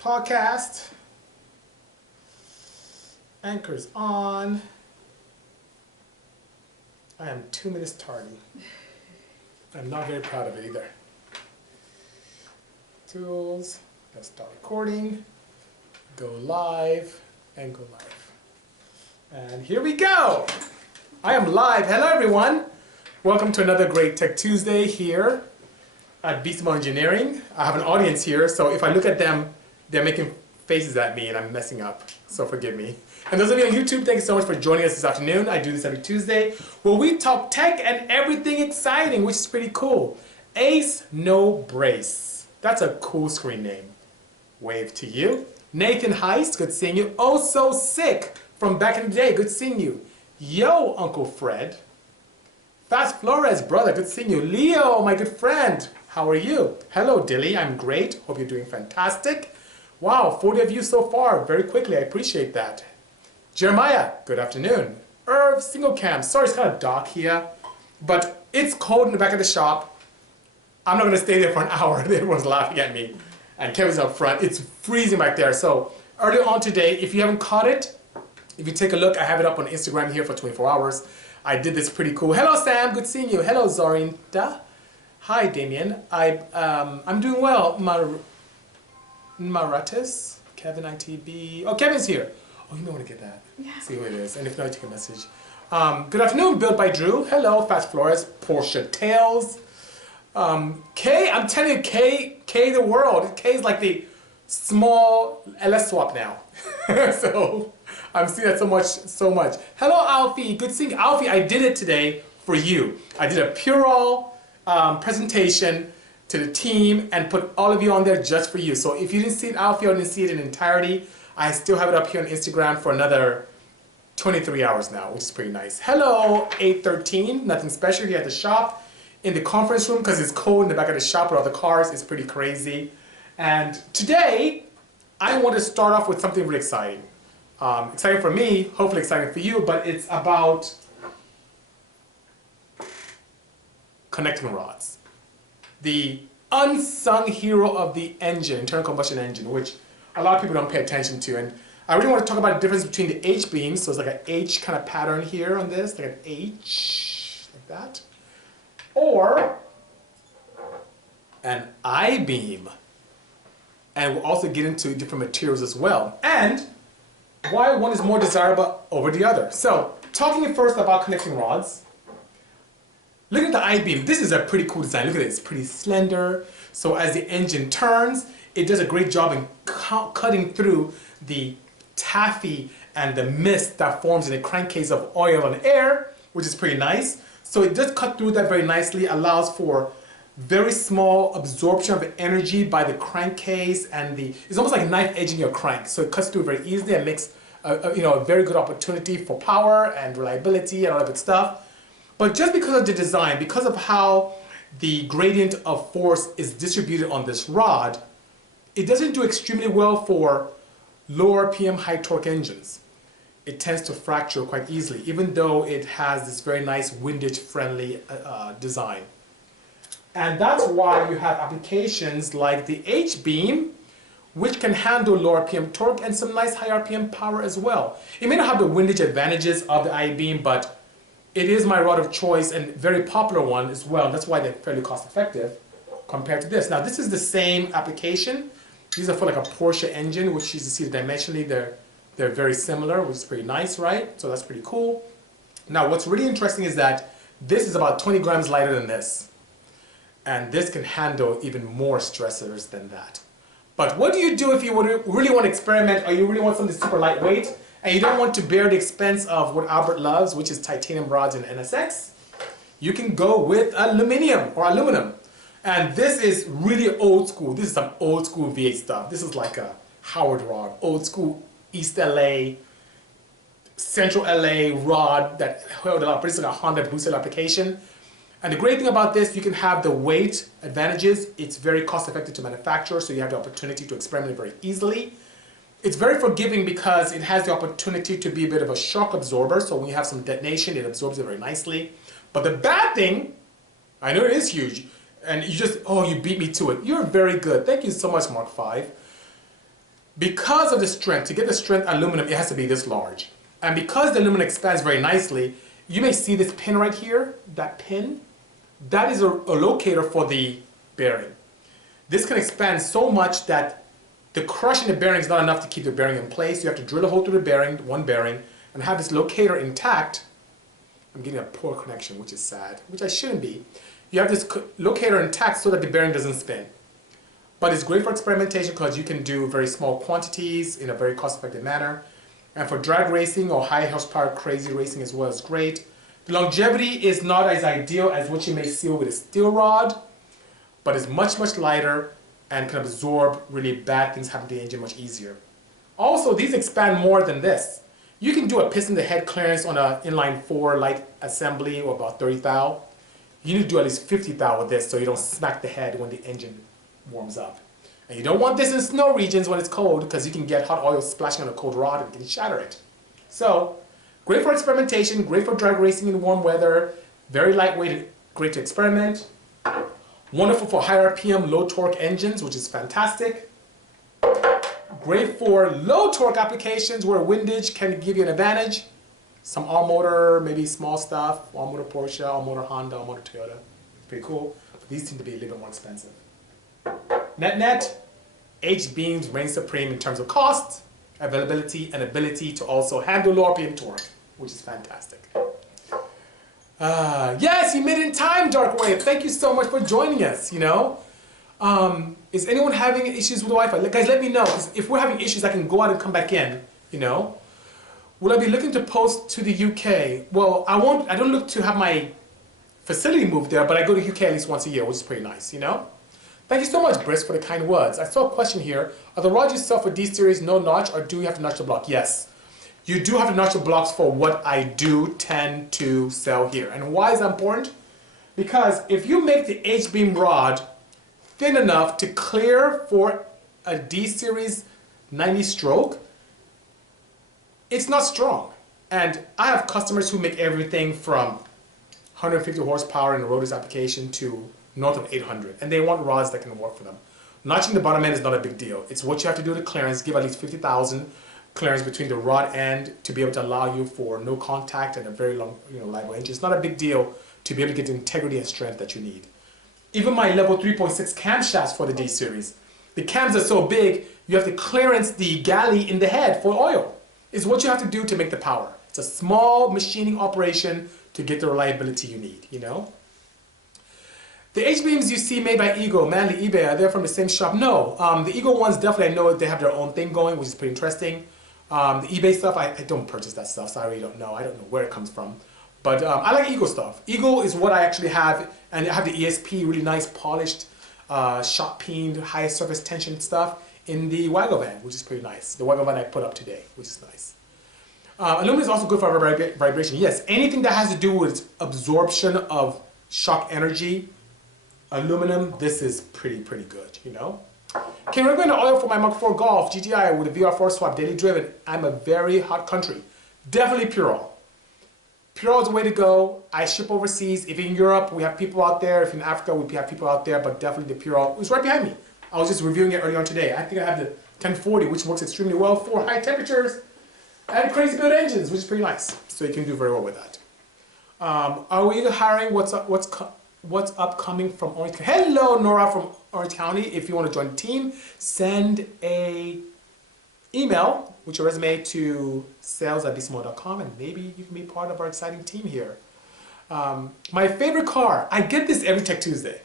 podcast. Anchor's on. I am 2 minutes tardy. I'm not very proud of it either. Tools, let's start recording, go live, and go live. And here we go. I am live. Hello everyone. Welcome to another great Tech Tuesday here at Bisimoto Engineering. I have an audience here, so if I look at them, they're making faces at me and I'm messing up, so forgive me. And those of you on YouTube, thank you so much for joining us this afternoon. I do this every Tuesday, where we talk tech and everything exciting, which is pretty cool. Ace No Brace. That's a cool screen name. Wave to you. Nathan Heist, good seeing you. Oh So Sick from back in the day, good seeing you. Yo, Uncle Fred. Fast Flores, brother, good seeing you. Leo, my good friend, how are you? Hello, Dilly, I'm great. Hope you're doing fantastic. Wow, 40 of you so far, very quickly, I appreciate that. Jeremiah, good afternoon. Irv, single cam, sorry it's kind of dark here, but it's cold in the back of the shop. I'm not gonna stay there for an hour, everyone's laughing at me. And Kevin's up front, it's freezing back there. So earlier on today, if you haven't caught it, if you take a look, I have it up on Instagram here for 24 hours. I did this pretty cool. Hello Sam, good seeing you. Hello Zorinda. Hi Damien. I'm doing well. Maratis, Kevin ITB. Oh, Kevin's here. Oh, you may want to get that. Yeah. See who it is. And if not, take a message. Good afternoon, Built by Drew. Hello, Fast Flores. Portia Tails. K, I'm telling you, K the world. K is like the small LS swap now. So I'm seeing that so much. Hello, Alfie. Good seeing you. Alfie, I did it today for you. I did a Purell presentation to the team and put all of you on there just for you. So if you didn't see it, Alfie, or didn't see it in entirety, I still have it up here on Instagram for another 23 hours now, which is pretty nice. Hello, 813. Nothing special here at the shop. In the conference room, because it's cold in the back of the shop with all the cars. It's pretty crazy. And today, I want to start off with something really exciting. Exciting for me, hopefully exciting for you, but it's about connecting rods. The unsung hero of the engine, internal combustion engine, which a lot of people don't pay attention to. And I really want to talk about the difference between the H-beams, so it's like an H kind of pattern here on this, like an H, like that, or an I-beam. And we'll also get into different materials as well, and why one is more desirable over the other. So, talking first about connecting rods, look at the I-beam. This is a pretty cool design. Look at it, it's pretty slender. So as the engine turns, it does a great job in cutting through the taffy and the mist that forms in a crankcase of oil and air, which is pretty nice. So it does cut through that very nicely, allows for very small absorption of energy by the crankcase, and it's almost like knife edging your crank. So it cuts through very easily and makes a very good opportunity for power and reliability and all that good stuff. But just because of the design, because of how the gradient of force is distributed on this rod, it doesn't do extremely well for low RPM, high torque engines. It tends to fracture quite easily, even though it has this very nice windage-friendly design. And that's why you have applications like the H-beam, which can handle low RPM torque and some nice high RPM power as well. It may not have the windage advantages of the I-beam, but it is my rod of choice and very popular one as well. That's why they're fairly cost effective compared to this. Now this is the same application. These are for like a Porsche engine, which you see dimensionally they're very similar, which is pretty nice, right? So that's pretty cool. Now what's really interesting is that this is about 20 grams lighter than this. And this can handle even more stressors than that. But what do you do if you really want to experiment, or you really want something super lightweight and you don't want to bear the expense of what Albert loves, which is titanium rods and NSX? You can go with aluminum or aluminum. And this is really old school. This is some old school V8 stuff. This is like a Howard rod, old school East LA, Central LA rod that held a lot, but it's like a Honda boosted application. And the great thing about this, you can have the weight advantages. It's very cost effective to manufacture, so you have the opportunity to experiment very easily. It's very forgiving because it has the opportunity to be a bit of a shock absorber, so when you have some detonation, it absorbs it very nicely. But the bad thing, I know it is huge, and you just, oh, you beat me to it. You're very good. Thank you so much, Mark 5. Because of the strength, to get the strength aluminum, it has to be this large. And because the aluminum expands very nicely, you may see this pin right here, that pin. That is a locator for the bearing. This can expand so much that the crushing the bearing is not enough to keep the bearing in place. You have to drill a hole through the bearing, one bearing, and have this locator intact. I'm getting a poor connection, which is sad, which I shouldn't be. You have this locator intact so that the bearing doesn't spin. But it's great for experimentation because you can do very small quantities in a very cost-effective manner. And for drag racing or high horsepower crazy racing as well is great. The longevity is not as ideal as what you may see with a steel rod, but it's much, much lighter and can absorb really bad things happening to the engine much easier. Also, these expand more than this. You can do a piston to head clearance on an inline 4 light assembly or about 30 thou. You need to do at least 50 thou with this so you don't smack the head when the engine warms up. And you don't want this in snow regions when it's cold because you can get hot oil splashing on a cold rod and it can shatter it. So, great for experimentation, great for drag racing in warm weather, very lightweight, great to experiment. Wonderful for high RPM, low torque engines, which is fantastic. Great for low torque applications where windage can give you an advantage. Some all motor, maybe small stuff, all motor Porsche, all motor Honda, all motor Toyota. Pretty cool. But these tend to be a little bit more expensive. Net, H-beams reign supreme in terms of cost, availability, and ability to also handle low RPM torque, which is fantastic. Yes, you made it in time, Darkwave. Thank you so much for joining us, you know. Is anyone having issues with Wi-Fi? Guys, let me know, because if we're having issues, I can go out and come back in, you know. Will I be looking to post to the UK? Well, I don't look to have my facility moved there, but I go to UK at least once a year, which is pretty nice, you know. Thank you so much, Briss, for the kind words. I saw a question here. Are the rods you sell for D-Series no notch, or do you have to notch the block? Yes. You do have to notch the blocks for what I do tend to sell here. And why is that important? Because if you make the H-beam rod thin enough to clear for a D-Series 90 stroke, it's not strong. And I have customers who make everything from 150 horsepower in a rotors application to north of 800, and they want rods that can work for them. Notching the bottom end is not a big deal. It's what you have to do to clearance, give at least 50,000 clearance between the rod end to be able to allow you for no contact and a very long, reliable engine. It's not a big deal to be able to get the integrity and strength that you need. Even my level 3.6 camshafts for the D-Series, the cams are so big, you have to clearance the galley in the head for oil. It's what you have to do to make the power. It's a small machining operation to get the reliability you need, you know? The H-beams you see made by Eagle, Manly, eBay, are they from the same shop? No. The Eagle ones, definitely I know they have their own thing going, which is pretty interesting. The eBay stuff, I don't purchase that stuff, so I really don't know. I don't know where it comes from. But I like Eagle stuff. Eagle is what I actually have, and I have the ESP, really nice, polished, shot-peened, high surface tension stuff in the Waggle van, which is pretty nice. The Waggle van I put up today, which is nice. Aluminum is also good for vibration. Yes, anything that has to do with absorption of shock energy, aluminum, this is pretty good, you know. Can I recommend oil for my Mark IV Golf GTI with a VR4 swap daily driven? I'm a very hot country. Definitely Purell. Purell is the way to go. I ship overseas. If you're in Europe, we have people out there. If you're in Africa, we have people out there, but definitely the Purell. It was right behind me. I was just reviewing it earlier on today. I think I have the 1040, which works extremely well for high temperatures and crazy build engines, which is pretty nice. So you can do very well with that. Are we hiring? What's upcoming from Orange County? Hello, Nora from Orange County. If you want to join the team, send a email with your resume to sales@bisimoto.com and maybe you can be part of our exciting team here. My favorite car. I get this every Tech Tuesday.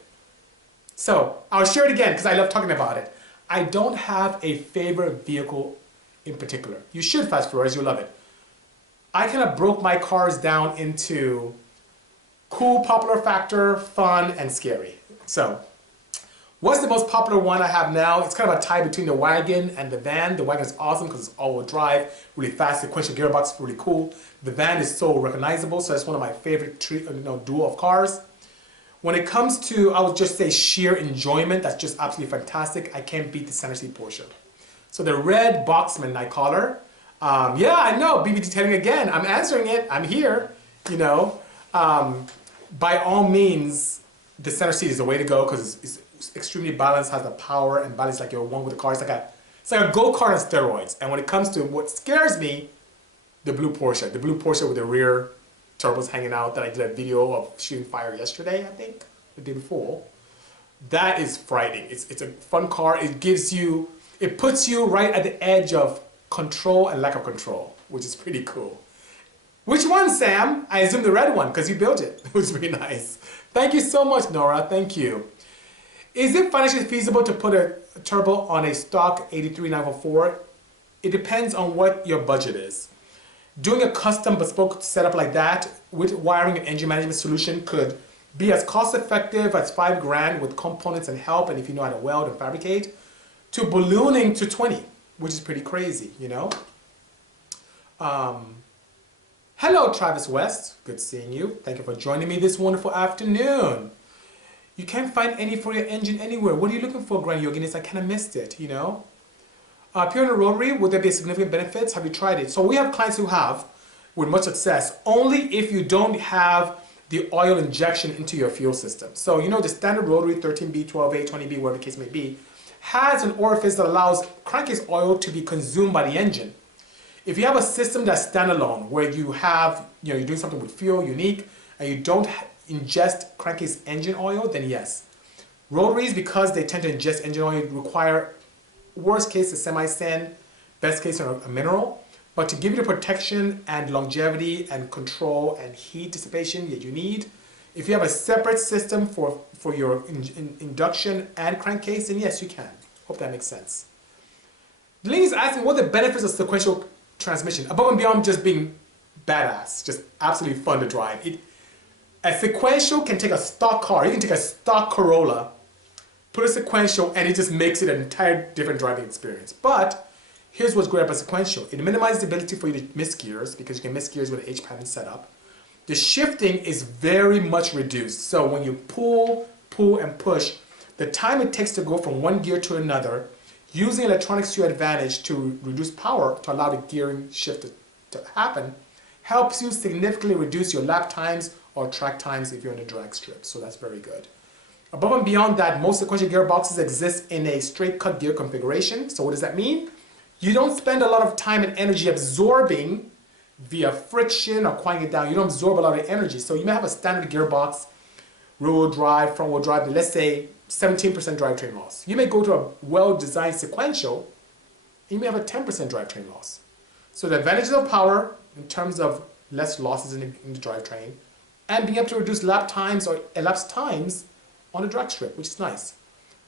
So I'll share it again because I love talking about it. I don't have a favorite vehicle in particular. You should, Fast Flores, you'll love it. I kind of broke my cars down into cool, popular factor, fun, and scary. So, what's the most popular one I have now? It's kind of a tie between the wagon and the van. The wagon is awesome because it's all-wheel drive, really fast, sequential gearbox, really cool. The van is so recognizable, so it's one of my favorite duo of cars. When it comes to, I would just say sheer enjoyment, that's just absolutely fantastic. I can't beat the center seat Porsche. So the red Boxman, I call her. Yeah, I know, BB detailing again. I'm answering it. I'm here, you know. By all means, the center seat is the way to go because it's extremely balanced, has the power and balance like you're one with the car. It's like a It's like a go-kart on steroids. And when it comes to what scares me, the blue Porsche with the rear turbos hanging out that I did a video of shooting fire yesterday, I think, the day before. That is frightening. It's a fun car. It puts you right at the edge of control and lack of control, which is pretty cool. Which one, Sam? I assume the red one, because you built it. It was really nice. Thank you so much, Nora. Thank you. Is it financially feasible to put a turbo on a stock 83944? It depends on what your budget is. Doing a custom bespoke setup like that with wiring and engine management solution could be as cost effective as $5 grand with components and help, and if you know how to weld and fabricate, to ballooning to 20, which is pretty crazy, you know? Hello, Travis West. Good seeing you. Thank you for joining me this wonderful afternoon. You can't find any for your engine anywhere. What are you looking for, Grand Yoginis? I kind of missed it, you know? Pure in a rotary, would there be significant benefits? Have you tried it? So we have clients who have, with much success, only if you don't have the oil injection into your fuel system. So, you know, the standard rotary 13B, 12A, 20B, whatever the case may be, has an orifice that allows crankcase oil to be consumed by the engine. If you have a system that's standalone, where you have, you know, you're doing something with fuel, unique, and you don't ingest crankcase engine oil, then yes. Rotaries, because they tend to ingest engine oil, require, worst case, a semi-sand, best case, a mineral. But to give you the protection and longevity and control and heat dissipation that you need, if you have a separate system for your induction and crankcase, then yes, you can. Hope that makes sense. Ling is asking what are the benefits of sequential transmission, above and beyond just being badass, just absolutely fun to drive. A sequential can take a stock car, you can take a stock Corolla, put a sequential, and it just makes it an entire different driving experience. But here's what's great about sequential. It minimizes the ability for you to miss gears, because you can miss gears with an H-pattern setup. The shifting is very much reduced. So when you pull, and push, the time it takes to go from one gear to another, using electronics to your advantage to reduce power to allow the gearing shift to happen, helps you significantly reduce your lap times or track times if you're in a drag strip. So that's very good. Above and beyond that, most sequential gearboxes exist in a straight cut gear configuration. So what does that mean? You don't spend a lot of time and energy absorbing via friction or quieting it down. You don't absorb a lot of energy. So you may have a standard gearbox, rear-wheel drive, front-wheel drive, let's say 17% drivetrain loss. You may go to a well-designed sequential, and you may have a 10% drivetrain loss. So the advantages of power in terms of less losses in the drivetrain, and being able to reduce lap times or elapsed times on the drag strip, which is nice.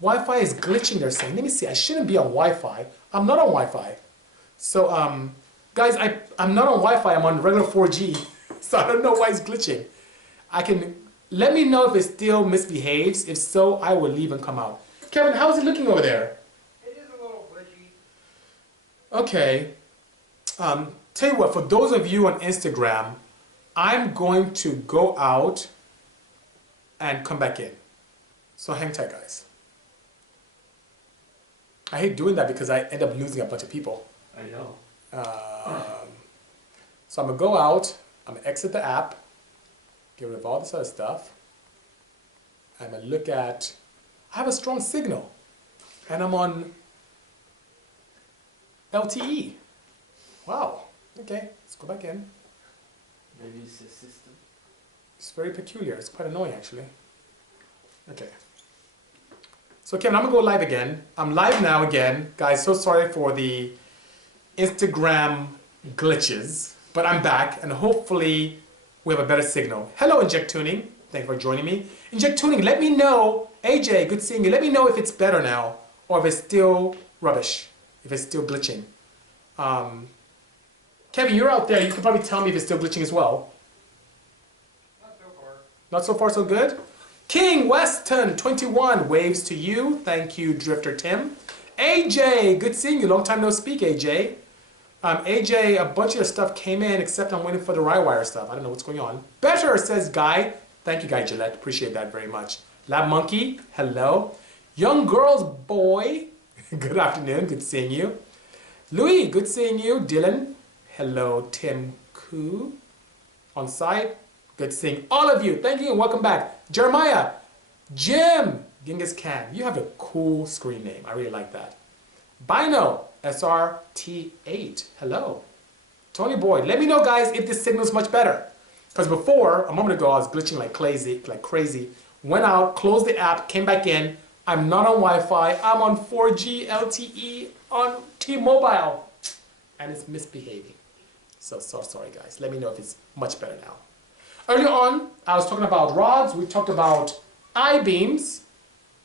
Wi-Fi is glitching, they're saying. Let me see, I shouldn't be on Wi-Fi. I'm not on Wi-Fi. So, guys, I'm not on Wi-Fi, I'm on regular 4G. So I don't know why it's glitching. Let me know if it still misbehaves. If so, I will leave and come out. Kevin, how's it looking over there? It is a little glitchy. Okay. Tell you what, for those of you on Instagram, I'm going to go out and come back in. So hang tight, guys. I hate doing that because I end up losing a bunch of people. I know. So I'm going to go out, I'm going to exit the app, get rid of all this other stuff. I'm going to look at, I have a strong signal, and I'm on LTE. Wow, okay, let's go back in. Maybe it's the system. It's very peculiar, it's quite annoying actually. Okay. So Kevin, I'm going to go live again. I'm live now again. Guys, so sorry for the Instagram glitches, but I'm back, and hopefully we have a better signal. Hello, Inject Tuning. Thank you for joining me. Inject Tuning, let me know. AJ, good seeing you. Let me know if it's better now, or if it's still rubbish, if it's still glitching. Kevin, you're out there. You can probably tell me if it's still glitching as well. Not so far. Not so far, so good? King Weston 21, waves to you. Thank you, Drifter Tim. AJ, good seeing you. Long time no speak, AJ. AJ, a bunch of your stuff came in, except I'm waiting for the Rywire stuff. I don't know what's going on. Better, says Guy. Thank you, Guy Gillette. Appreciate that very much. Lab Monkey, hello. Young Girls Boy, good afternoon. Good seeing you. Louis, good seeing you. Dylan, hello. Tim Koo, on site. Good seeing all of you. Thank you and welcome back. Jeremiah, Jim, Genghis Khan. You have a cool screen name. I really like that. Bino, SRT8. Hello. Tony Boyd. Let me know, guys, if this signal's much better. Because before, a moment ago, I was glitching like crazy. Went out, closed the app, came back in. I'm not on Wi-Fi. I'm on 4G LTE on T-Mobile. And it's misbehaving. So sorry, guys. Let me know if it's much better now. Earlier on, I was talking about rods. We talked about I-beams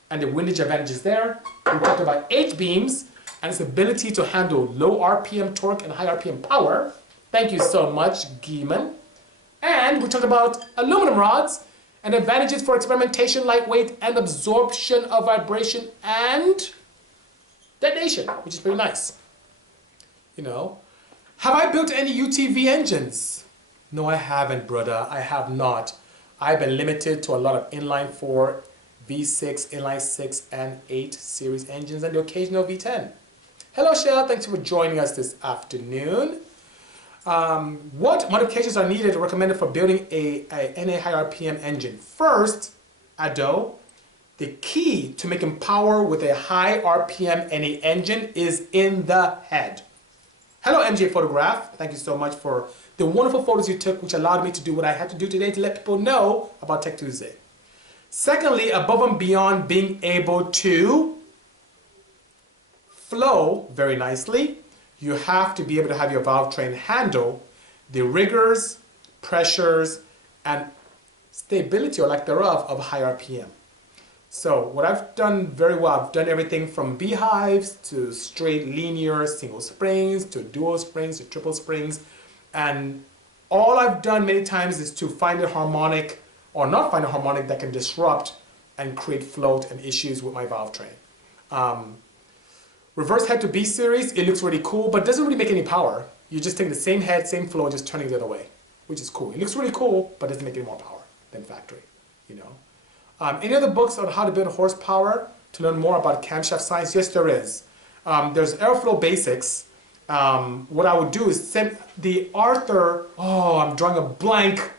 and the windage advantages there. We talked about H-beams and its ability to handle low RPM torque and high RPM power. Thank you so much, Gieman. And we talked about aluminum rods and advantages for experimentation, lightweight, and absorption of vibration and detonation, which is pretty nice. You know, have I built any UTV engines? No, I haven't, brother. I have not. I've been limited to a lot of inline 4, V6, inline 6, and 8 series engines and the occasional V10. Hello, Shell. Thanks for joining us this afternoon. What modifications are needed or recommended for building a NA high RPM engine? First, Ado, the key to making power with a high RPM NA engine is in the head. Hello, MJ Photograph. Thank you so much for the wonderful photos you took, which allowed me to do what I had to do today to let people know about Tech Tuesday. Secondly, above and beyond being able to flow very nicely, you have to be able to have your valve train handle the rigors, pressures, and stability or lack thereof of high RPM. So what I've done very well, I've done everything from beehives to straight linear single springs to dual springs to triple springs. And all I've done many times is to find a harmonic or not find a harmonic that can disrupt and create float and issues with my valve train. Reverse head to B series, it looks really cool, but it doesn't really make any power. You just take the same head, same flow, and just turning it the other way, which is cool. It looks really cool, but doesn't make any more power than factory, you know. Any other books on how to build horsepower to learn more about camshaft science? Yes, there is. There's Airflow Basics. What I would do is send the Arthur, I'm drawing a blank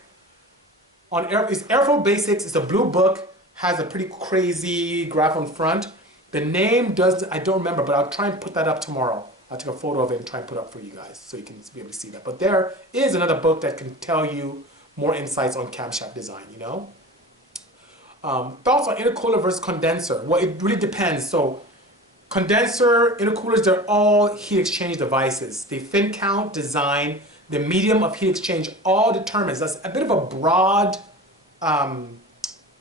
on Airflow Basics. It's a blue book, has a pretty crazy graph on front. The name I don't remember, but I'll try and put that up tomorrow. I'll take a photo of it and try and put it up for you guys so you can be able to see that. But there is another book that can tell you more insights on camshaft design, you know? Thoughts on intercooler versus condenser? Well, it really depends. So condenser, intercoolers, they're all heat exchange devices. The fin count, design, the medium of heat exchange all determines. That's a bit of a broad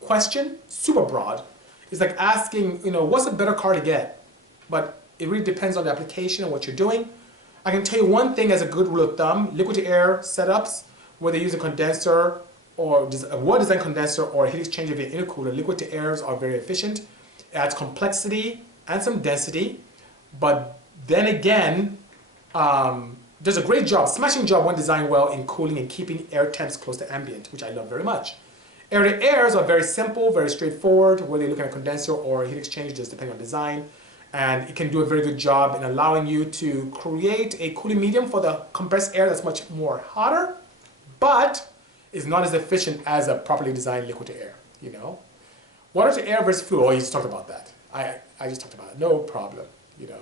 question, super broad. It's like asking, you know, what's a better car to get? But it really depends on the application and what you're doing. I can tell you one thing as a good rule of thumb, liquid to air setups, where they use a condenser or a well-designed condenser or a heat exchanger via intercooler, liquid to airs are very efficient. It adds complexity and some density, but then again, does a great job, smashing job when designed well in cooling and keeping air temps close to ambient, which I love very much. Air to airs are very simple, very straightforward, whether you're looking at a condenser or a heat exchanger, just depending on design. And it can do a very good job in allowing you to create a cooling medium for the compressed air that's much more hotter, but is not as efficient as a properly designed liquid to air, you know? Water to air versus fluid, you just talked about that. I just talked about it, no problem, you know?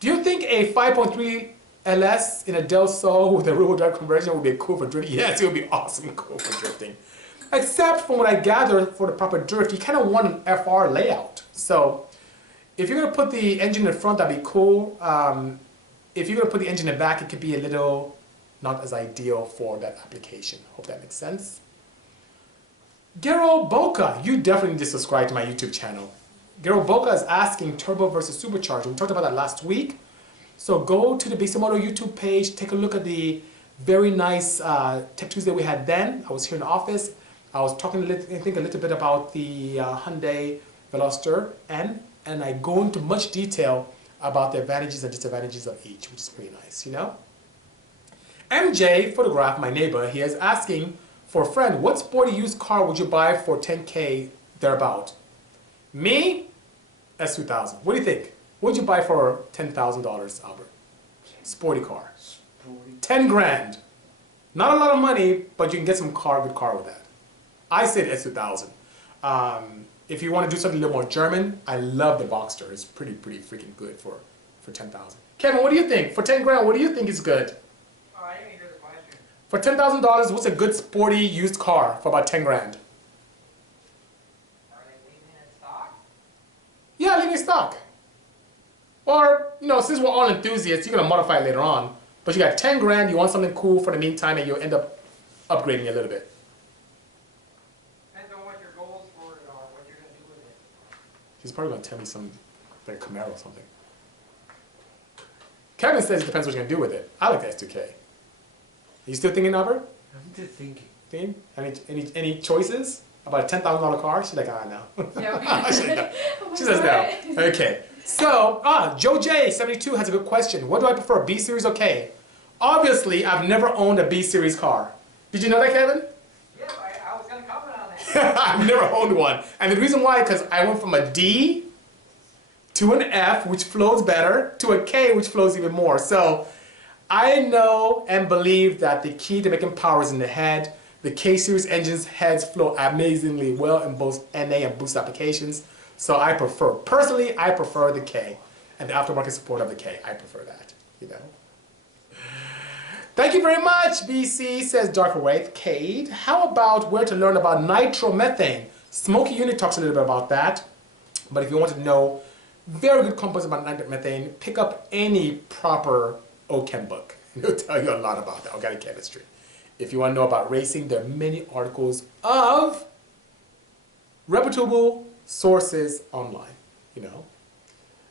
Do you think a 5.3 LS in a Del Sol with a rear-wheel drive conversion would be cool for drifting? Yes, it would be awesome cool for drifting. Except from what I gather, for the proper drift, you kind of want an FR layout. So if you're going to put the engine in front, that'd be cool. If you're going to put the engine in the back, it could be a little not as ideal for that application. Hope that makes sense. Gero Boca, you definitely need to subscribe to my YouTube channel. Gero Boca is asking turbo versus supercharger. We talked about that last week. So go to the Bisimoto YouTube page, take a look at the very nice Tech Tuesday we had then. I was here in the office. I was talking a little bit about the Hyundai Veloster N, and I go into much detail about the advantages and disadvantages of each, which is pretty nice, you know? MJ Photograph, my neighbor, he is asking for a friend, what sporty used car would you buy for 10K thereabout? Me? S2000. What do you think? What would you buy for $10,000, Albert? Sporty car. 10 grand. Not a lot of money, but you can get some good car with that. I said S2000. If you want to do something a little more German, I love the Boxster. It's pretty freaking good for for 10,000. Kevin, what do you think? For 10 grand, what do you think is good? Oh, I didn't hear the question. For $10,000, what's a good sporty used car for about 10 grand? Are they leaving in stock? Yeah, leaving stock. Or, you know, since we're all enthusiasts, you're going to modify it later on. But you got 10 grand, you want something cool for the meantime, and you'll end up upgrading a little bit. Depends on what your goals for it are, what you're going to do with it. He's probably going to tell me some, like Camaro or something. Kevin says it depends what you're going to do with it. I like the S2K. Are you still thinking, Albert? I'm just thinking. Thinking? Any choices? About a $10,000 car? She's like, no. No. She says no. Okay. So, Joe J72 has a good question. What do I prefer, B series or K? Obviously, I've never owned a B series car. Did you know that, Kevin? Yes, I was going to comment on that. I've never owned one. And the reason why, because I went from a D to an F, which flows better, to a K, which flows even more. So, I know and believe that the key to making power is in the head. The K series engines heads flow amazingly well in both NA and boost applications. So personally, I prefer the K and the aftermarket support of the K. I prefer that, you know. Thank you very much, BC, says Darker Wraith. Cade, how about where to learn about nitromethane? Smokey Unit talks a little bit about that. But if you want to know very good components about nitromethane, pick up any proper OChem book. It'll tell you a lot about that, organic chemistry. If you want to know about racing, there are many articles of reputable sources online, you know.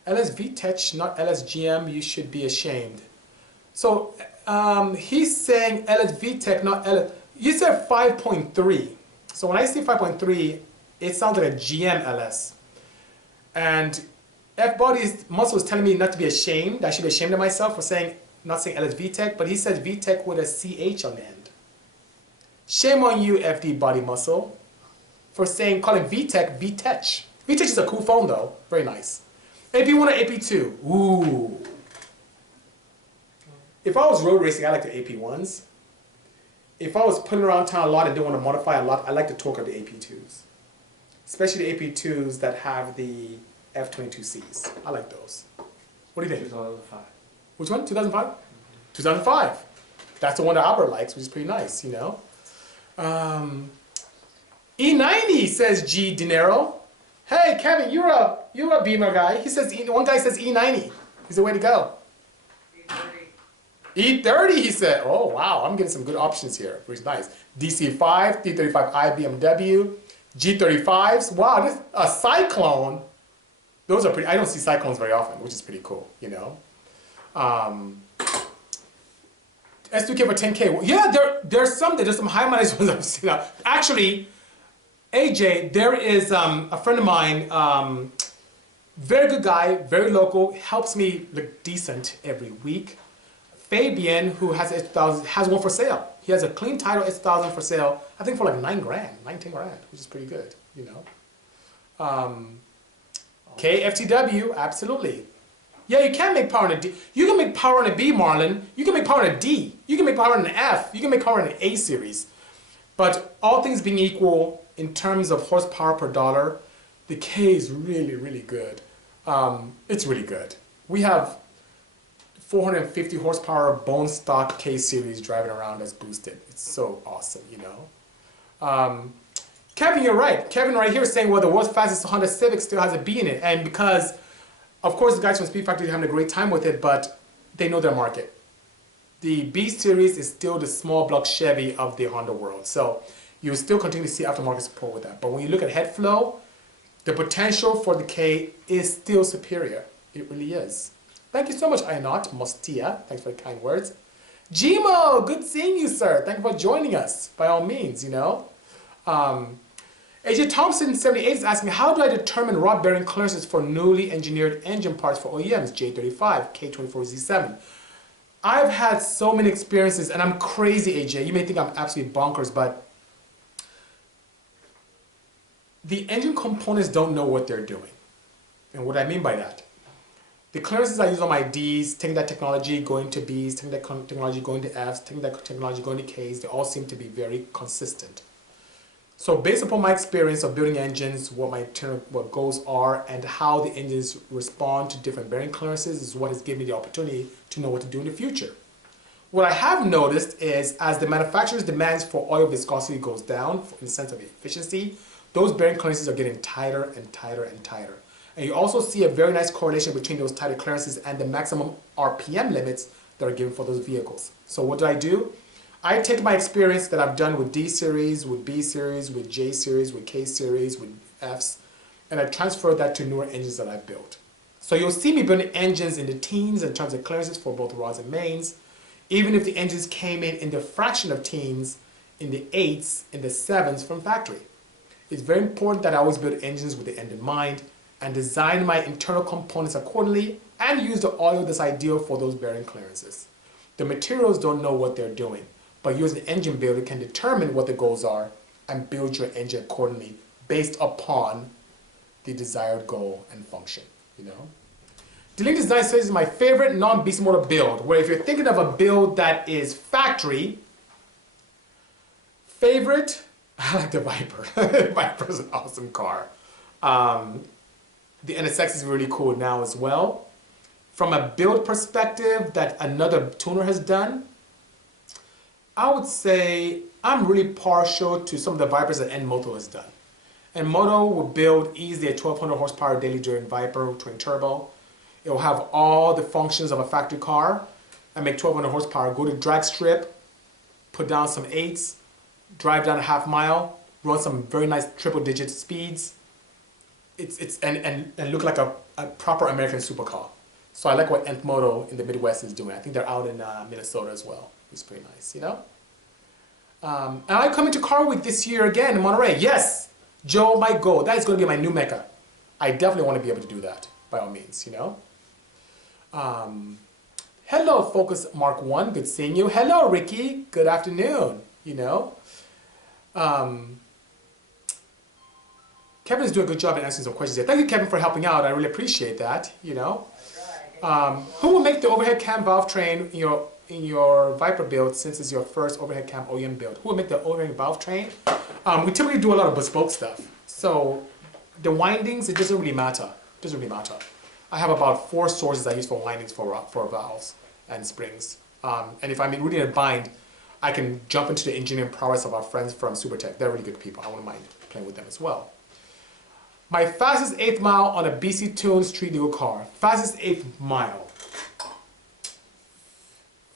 LSVTech, not LSGM, you should be ashamed. So he's saying LSVTech, not LS. You said 5.3. So when I say 5.3, it sounds like a GM LS. And F-Body's muscle is telling me not to be ashamed. I should be ashamed of myself for saying, not saying LSVTech, but he says VTech with a CH on the end. Shame on you, FD Body Muscle, for saying, calling VTech VTech. VTech is a cool phone though, very nice. AP1 or AP2? Ooh. If I was road racing, I like the AP1s. If I was putting around town a lot and didn't want to modify a lot, I like the torque of the AP2s. Especially the AP2s that have the F22Cs. I like those. What do you think? 2005. Which one? 2005? 2005. That's the one that Albert likes, which is pretty nice, you know. E90 says G Dinero. Hey Kevin, you're a Beamer guy. He says one guy says E90. He's the way to go. E30. E30, he said. Oh wow, I'm getting some good options here. Which is nice. DC5, D35i BMW, G35s. Wow, this a Cyclone. Those are pretty. I don't see Cyclones very often, which is pretty cool, you know. S2K for 10K. Yeah, there's some high mileage ones I've seen. Actually, AJ, there is a friend of mine, very good guy, very local, helps me look decent every week. Fabian, who has S2000, has one for sale. He has a clean title S2000 for sale, I think for like 9 grand, 19 grand, which is pretty good, you know. KFTW, absolutely. Yeah, you can make power in a D. You can make power in a B, Marlon. You can make power in a D. You can make power in an F. You can make power in an A series. But all things being equal, in terms of horsepower per dollar, the K is really, really good. It's really good. We have 450 horsepower bone stock K series driving around that's boosted. It's so awesome, you know. Kevin, you're right. Kevin right here is saying, well, the world's fastest Honda Civic still has a B in it. And because, of course, the guys from Speed Factory are having a great time with it, but they know their market. The B series is still the small block Chevy of the Honda world. So you'll still continue to see aftermarket support with that. But when you look at head flow, the potential for the K is still superior. It really is. Thank you so much, Ayanat Mostia. Thanks for the kind words. Gmo, good seeing you, sir. Thank you for joining us, by all means, you know. AJ Thompson 78 is asking, how do I determine rod bearing clearances for newly engineered engine parts for OEMs, J35, K24Z7? I've had so many experiences, and I'm crazy, AJ. You may think I'm absolutely bonkers, but the engine components don't know what they're doing. And what I mean by that, the clearances I use on my Ds, taking that technology, going to Bs, taking that technology, going to Fs, taking that technology, going to Ks, they all seem to be very consistent. So based upon my experience of building engines, what goals are, and how the engines respond to different bearing clearances is what has given me the opportunity to know what to do in the future. What I have noticed is as the manufacturer's demands for oil viscosity goes down in the sense of efficiency, those bearing clearances are getting tighter and tighter and tighter. And you also see a very nice correlation between those tighter clearances and the maximum RPM limits that are given for those vehicles. So what do? I take my experience that I've done with D series, with B series, with J series, with K series, with Fs, and I transfer that to newer engines that I've built. So you'll see me building engines in the teens in terms of clearances for both rods and mains, even if the engines came in the fraction of teens, in the 8s, in the 7s from factory. It's very important that I always build engines with the end in mind and design my internal components accordingly and use the oil that's ideal for those bearing clearances. The materials don't know what they're doing, but you as an engine builder can determine what the goals are and build your engine accordingly based upon the desired goal and function, you know? Dealing Design Studies is my favorite non-Bisimoto build, where if you're thinking of a build that is factory, favorite, I like the Viper. Viper's an awesome car. The NSX is really cool now as well. From a build perspective that another tuner has done, I would say I'm really partial to some of the Vipers that Moto has done. Moto will build easily a 1200 horsepower daily during Viper twin turbo. It will have all the functions of a factory car and make 1200 horsepower. Go to drag strip, put down some 8s, drive down a half mile, run some very nice triple digit speeds. And look like a proper American supercar. So I like what Moto in the Midwest is doing. I think they're out in Minnesota as well. It's pretty nice, you know? And I come into Car Week this year again in Monterey. Yes, Joe might go. That is going to be my new mecca. I definitely want to be able to do that, by all means, you know? Hello, Focus Mark 1. Good seeing you. Hello, Ricky. Good afternoon, you know? Kevin is doing a good job in answering some questions here. Thank you, Kevin, for helping out. I really appreciate that, you know? Who will make the overhead cam valve train in your Viper build, since it's your first overhead cam OEM build? Who will make the overhead valve train? We typically do a lot of bespoke stuff. So the windings, it doesn't really matter. It doesn't really matter. I have about 4 sources I use for windings for valves and springs. And if I'm really in a bind, I can jump into the engineering prowess of our friends from Supertech. They're really good people. I wouldn't mind playing with them as well. My fastest 8th mile on a Bisi tuned street legal car. Fastest 8th mile.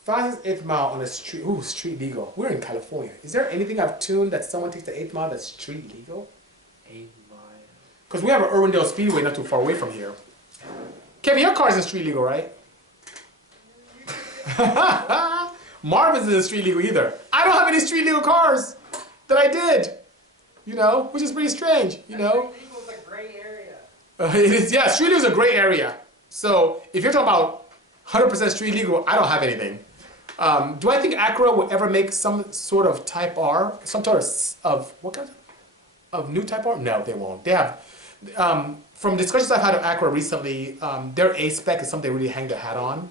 Fastest 8th mile on a street legal. We're in California. Is there anything I've tuned that someone takes the 8th mile that's street legal? 8 mile. Because we have an Irwindale Speedway not too far away from here. Kevin, your car isn't street legal, right? Marvin's isn't street legal either. I don't have any street legal cars that I did, you know, which is pretty strange, you know. Street legal's a gray area. It is, yeah, street legal is a gray area. So if you're talking about 100% street legal, I don't have anything. Do I think Acura will ever make some sort of Type R, some sort of what kind of new Type R? No, they won't. They have, from discussions I've had with Acura recently, their A-spec is something they really hang their hat on.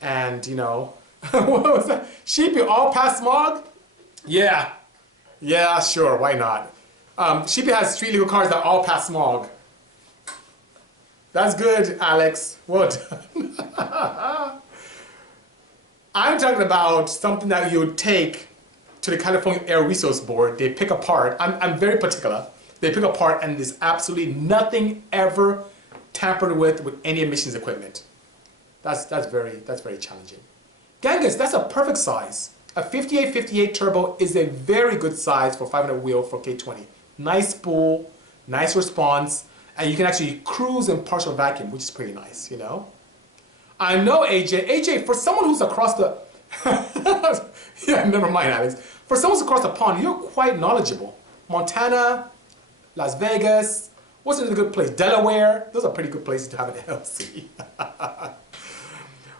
And, you know, what was that? Sheepy, all past smog? Yeah. Yeah, sure, why not? Sheepy has street legal cars that all pass smog. That's good, Alex. Well done. I'm talking about something that you would take to the California Air Resource Board. They pick apart. I'm very particular. They pick apart, and there's absolutely nothing ever tampered with any emissions equipment. That's very challenging. Genghis, that's a perfect size. A 5858 turbo is a very good size for 500 wheel for K20. Nice spool, nice response, and you can actually cruise in partial vacuum, which is pretty nice, you know? I know, AJ. AJ, for someone who's across the... yeah, never mind, Alex. For someone who's across the pond, you're quite knowledgeable. Montana, Las Vegas, what's another good place? Delaware. Those are pretty good places to have an LLC.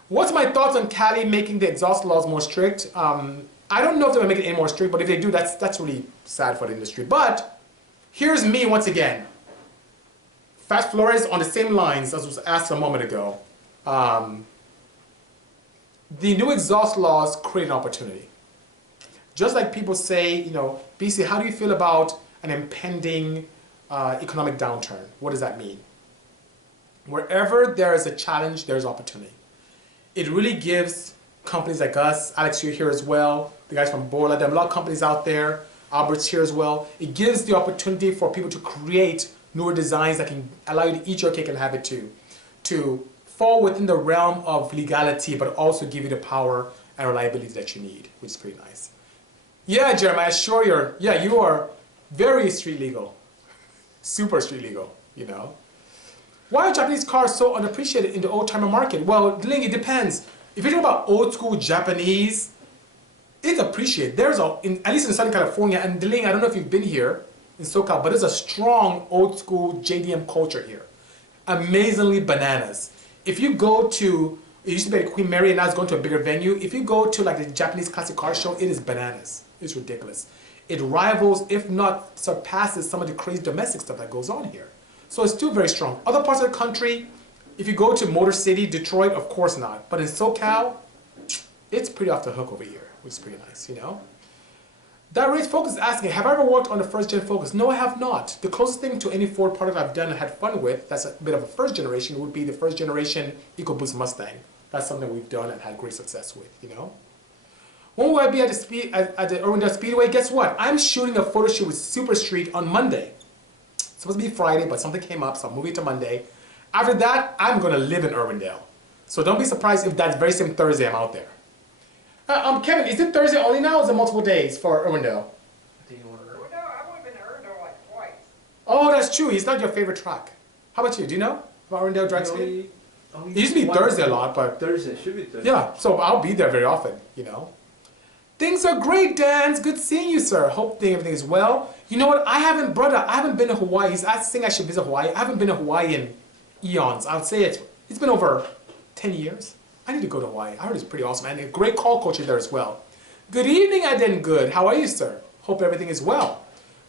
What's my thoughts on Cali making the exhaust laws more strict? I don't know if they're going to make it any more strict, but if they do, that's really sad for the industry. But here's me once again. Fat Flores on the same lines as was asked a moment ago. The new exhaust laws create an opportunity. Just like people say, you know, Bisi, how do you feel about an impending economic downturn. What does that mean? Wherever there is a challenge, there's opportunity. It really gives companies like us, Alex, you're here as well, the guys from Borla, there are a lot of companies out there, Albert's here as well. It gives the opportunity for people to create newer designs that can allow you to eat your cake and have it too. To fall within the realm of legality, but also give you the power and reliability that you need, which is pretty nice. Yeah, Jeremiah, sure you are very street legal. Super street legal, you know. Why are Japanese cars so unappreciated in the old-timer market? Well, Ling, it depends. If you think about old school Japanese, it's appreciated. There's at least in Southern California, and Ling, I don't know if you've been here in SoCal, but there's a strong old school JDM culture here. Amazingly bananas. If you go to, it used to be at Queen Mary and now it's going to a bigger venue. If you go to like the Japanese classic car show, it is bananas. It's ridiculous. It rivals, if not surpasses, some of the crazy domestic stuff that goes on here. So it's still very strong. Other parts of the country, if you go to Motor City, Detroit, of course not. But in SoCal, it's pretty off the hook over here, which is pretty nice, you know? That Race Focus is asking, have I ever worked on the first gen Focus? No, I have not. The closest thing to any Ford product I've done and had fun with, that's a bit of a first generation, would be the first generation EcoBoost Mustang. That's something we've done and had great success with, you know? When will I be at the Irwindale Speedway? Guess what? I'm shooting a photo shoot with Super Street on Monday. It's supposed to be Friday, but something came up, so I'm moving to Monday. After that, I'm going to live in Irwindale. So don't be surprised if that very same Thursday I'm out there. Kevin, is it Thursday only now, or is it multiple days for Irwindale? Irwindale? I've only been to Irwindale like twice. Oh, that's true. He's not your favorite track. How about you? Do you know about Irwindale Drag Speed? It used to be Thursday a lot, but... Thursday, should be Thursday. Yeah, so I'll be there very often, you know. Things are great, Dan. Good seeing you, sir. Hope everything is well. You know what? I haven't been to Hawaii. He's asking I should visit Hawaii. I haven't been to Hawaii in eons. I would say it's been over 10 years. I need to go to Hawaii. I heard it's pretty awesome. And a great call culture there as well. Good evening, Aden Good. How are you, sir? Hope everything is well.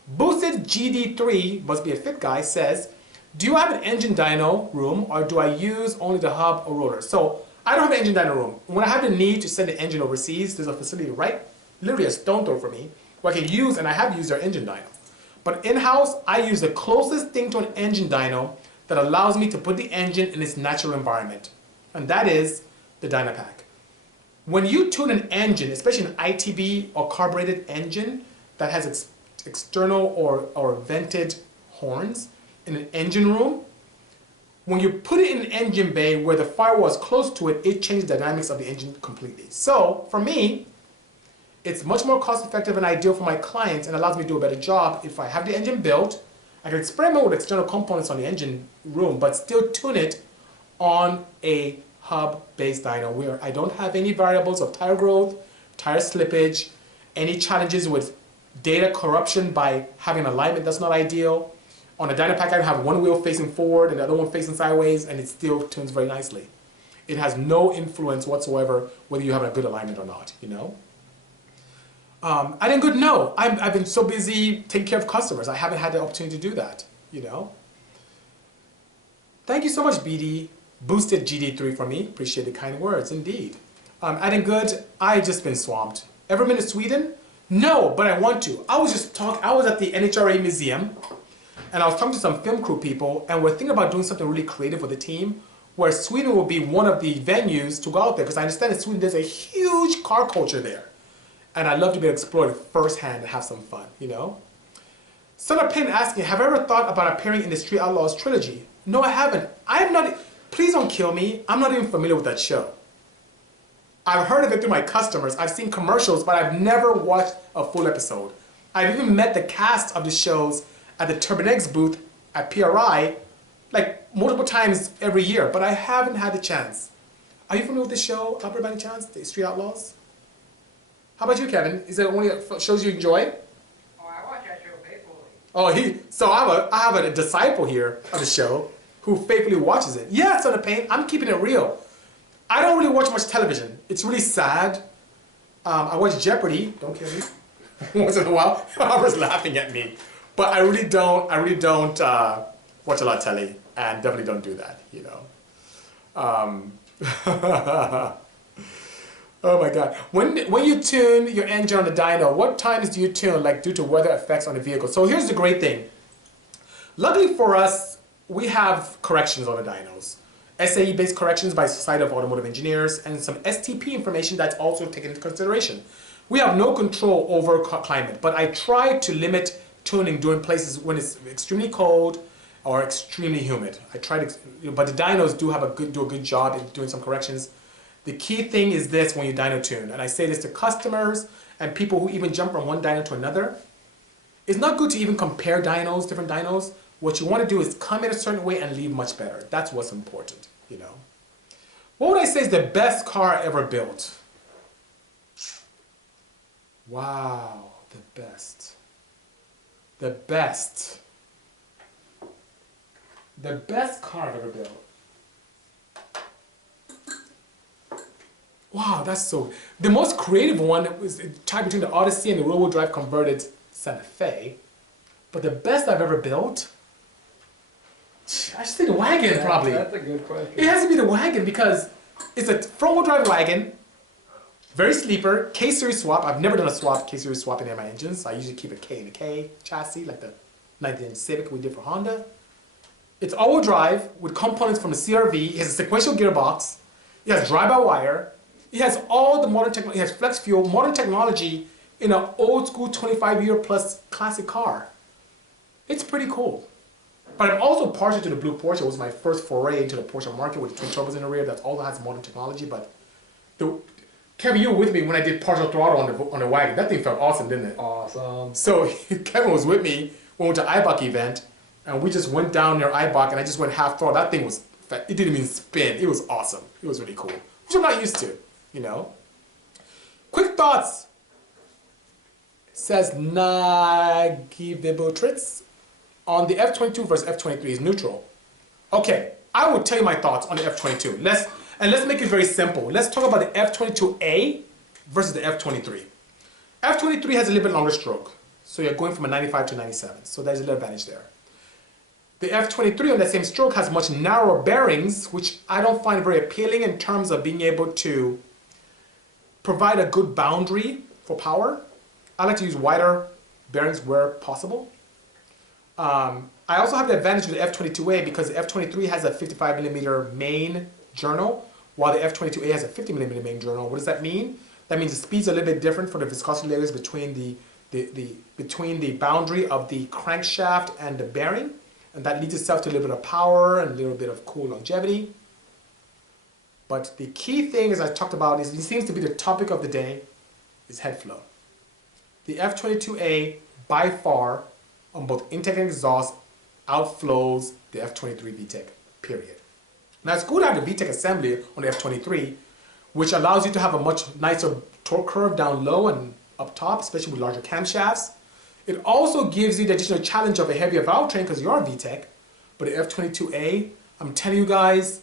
Boosted GD3, must be a fit guy, says, do you have an engine dyno room or do I use only the hub or rotor? So I don't have an engine dyno room. When I have the need to send the engine overseas, there's a facility right, literally a stone throw for me, where I can use, and I have used their engine dyno. But in-house, I use the closest thing to an engine dyno that allows me to put the engine in its natural environment. And that is the Dynapack. When you tune an engine, especially an ITB or carbureted engine that has external or vented horns in an engine room, when you put it in an engine bay where the firewall is close to it, it changes the dynamics of the engine completely. So for me, it's much more cost effective and ideal for my clients and allows me to do a better job if I have the engine built. I can experiment with external components on the engine room, but still tune it on a hub-based dyno where I don't have any variables of tire growth, tire slippage, any challenges with data corruption by having alignment that's not ideal. On a Dynapack, I have one wheel facing forward and the other one facing sideways, and it still tunes very nicely. It has no influence whatsoever whether you have a good alignment or not, you know? I didn't good know. I've been so busy taking care of customers. I haven't had the opportunity to do that, you know? Thank you so much, BD. Boosted GD3 for me. Appreciate the kind words, indeed. Adding good, I just been swamped. Ever been to Sweden? No, but I want to. I was at the NHRA museum, and I was talking to some film crew people, and we're thinking about doing something really creative with the team, where Sweden will be one of the venues to go out there, because I understand in Sweden there's a huge car culture there. And I'd love to be able to explore it firsthand and have some fun, you know? Son of Pin asking, have I ever thought about appearing in the Street Outlaws trilogy? No, I haven't. I'm not, please don't kill me. I'm not even familiar with that show. I've heard of it through my customers. I've seen commercials, but I've never watched a full episode. I've even met the cast of the shows at the Turbinex booth at PRI, like multiple times every year, but I haven't had the chance. Are you familiar with the show, Albert, by any chance, the Street Outlaws? How about you, Kevin? Is there one shows you enjoy? Oh, I watch that show faithfully. Oh, so I have a disciple here of the show who faithfully watches it. Yeah, Son of Pain, I'm keeping it real. I don't really watch much television. It's really sad. I watch Jeopardy. Don't kill me. Once in a while, Albert's laughing at me. But I really don't watch a lot of telly, and definitely don't do that, you know. Oh my God. When you tune your engine on the dyno, what times do you tune, like due to weather effects on the vehicle? So here's the great thing. Luckily for us, we have corrections on the dynos. SAE-based corrections by Society of Automotive Engineers and some STP information that's also taken into consideration. We have no control over climate, but I try to limit tuning during places when it's extremely cold or extremely humid. I try to, but the dynos do do a good job in doing some corrections. The key thing is this when you dyno tune, and I say this to customers and people who even jump from one dyno to another. It's not good to even compare dynos, different dynos. What you want to do is come in a certain way and leave much better. That's what's important, you know. What would I say is the best car ever built? Wow, the best. The best. The best car I've ever built. Wow, that's so... The most creative one was tied between the Odyssey and the rear-wheel drive converted Santa Fe. But the best I've ever built? I should say the wagon, probably. That's a good question. It has to be the wagon because it's a front-wheel drive wagon, very sleeper, K-series swap. I've never done a K-series swap in any of my engines. I usually keep a K in a K chassis, like the 19 Civic we did for Honda. It's all-wheel drive with components from the CRV. It has a sequential gearbox. It has drive-by-wire. It has all the modern technology. It has flex fuel, modern technology in an old-school 25-year-plus classic car. It's pretty cool. But I'm also partial to the blue Porsche. It was my first foray into the Porsche market with the twin turbos in the rear. That also has modern technology. But Kevin, you were with me when I did partial throttle on the wagon. That thing felt awesome, didn't it? Awesome. So Kevin was with me when we went to IBOC event, and we just went down near IBOC, and I just went half throttle. That thing was, it didn't even spin. It was awesome. It was really cool, which I'm not used to, you know. Quick thoughts. It says Nagibibotritz on the F22 versus F23 is neutral. Okay, I will tell you my thoughts on the F22. Let's make it very simple. Let's talk about the F22A versus the F23. F23 has a little bit longer stroke, so you're going from a 95 to 97, so there's a little advantage there. The F23 on that same stroke has much narrower bearings, which I don't find very appealing in terms of being able to provide a good boundary for power. I like to use wider bearings where possible. I also have the advantage with the F22A because the F23 has a 55mm main journal, while the F22A has a 50mm main journal. What does that mean? That means the speed's a little bit different for the viscosity layers between the boundary of the crankshaft and the bearing, and that leads itself to a little bit of power and a little bit of cool longevity. But the key thing, as I talked about, is it seems to be the topic of the day, is head flow. The F22A, by far, on both intake and exhaust, outflows the F23 VTEC, period. Now it's good to have the VTEC assembly on the F23, which allows you to have a much nicer torque curve down low and up top, especially with larger camshafts. It also gives you the additional challenge of a heavier valve train because you're a VTEC, but the F22A, I'm telling you guys,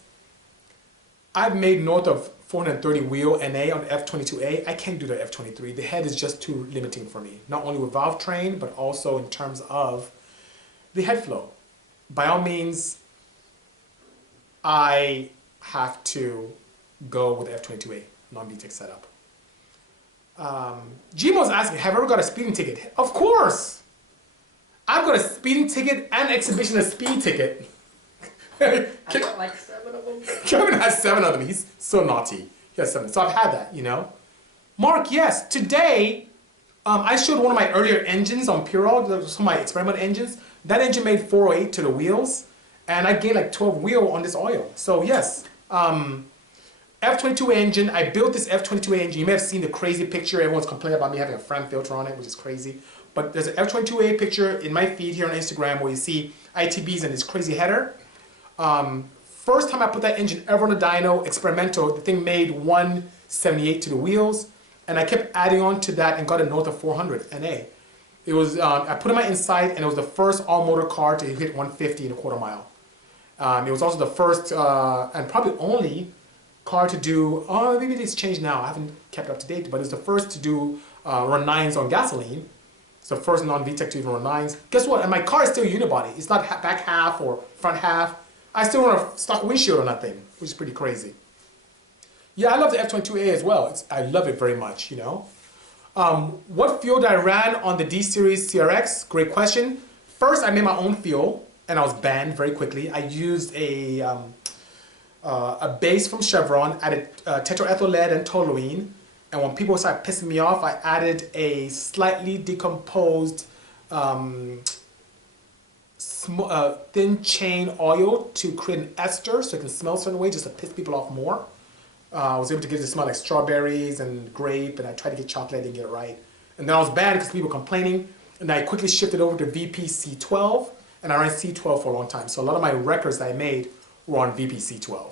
I've made north of 430 wheel NA on the F22A. I can't do the F23. The head is just too limiting for me, not only with valve train, but also in terms of the head flow. By all means, I have to go with the F22A, non-VTEC setup. Gmo's asking, have I ever got a speeding ticket? Of course! I've got a speeding ticket and exhibition of speed ticket. I got like 7 of them. Kevin has 7 of them. He's so naughty. He has 7. So I've had that, you know. Mark, yes. Today, I showed one of my earlier engines on Puro, some of my experimental engines. That engine made 408 to the wheels, and I gained like 12 wheel on this oil. So yes, F22 engine. I built this F22 engine. You may have seen the crazy picture. Everyone's complaining about me having a Fram filter on it, which is crazy. But there's an F22A picture in my feed here on Instagram where you see ITBs and this crazy header. First time I put that engine ever on a dyno, experimental, the thing made 178 to the wheels, and I kept adding on to that and got it north of 400 NA. It was, I put it in my Insight, and it was the first all-motor car to hit 150 in a quarter mile. It was also the first, and probably only, car to do, oh, maybe it's changed now, I haven't kept it up to date, but it's the first to do run 9s on gasoline. It's the first non-VTEC to even run 9s. Guess what? And my car is still unibody. It's not back half or front half. I still run a stock windshield on that thing, which is pretty crazy. Yeah, I love the F22A as well. I love it very much, you know. What fuel did I ran on the D-Series CRX? Great question. First, I made my own fuel, and I was banned very quickly. I used a base from Chevron, added tetraethyl lead and toluene, and when people started pissing me off, I added a slightly decomposed thin chain oil to create an ester so it can smell a certain way just to piss people off more. I was able to get it to smell like strawberries and grape, and I tried to get chocolate, I didn't get it right. And then I was bad because people were complaining, and I quickly shifted over to VPC12, and I ran C12 for a long time. So a lot of my records that I made were on VPC12.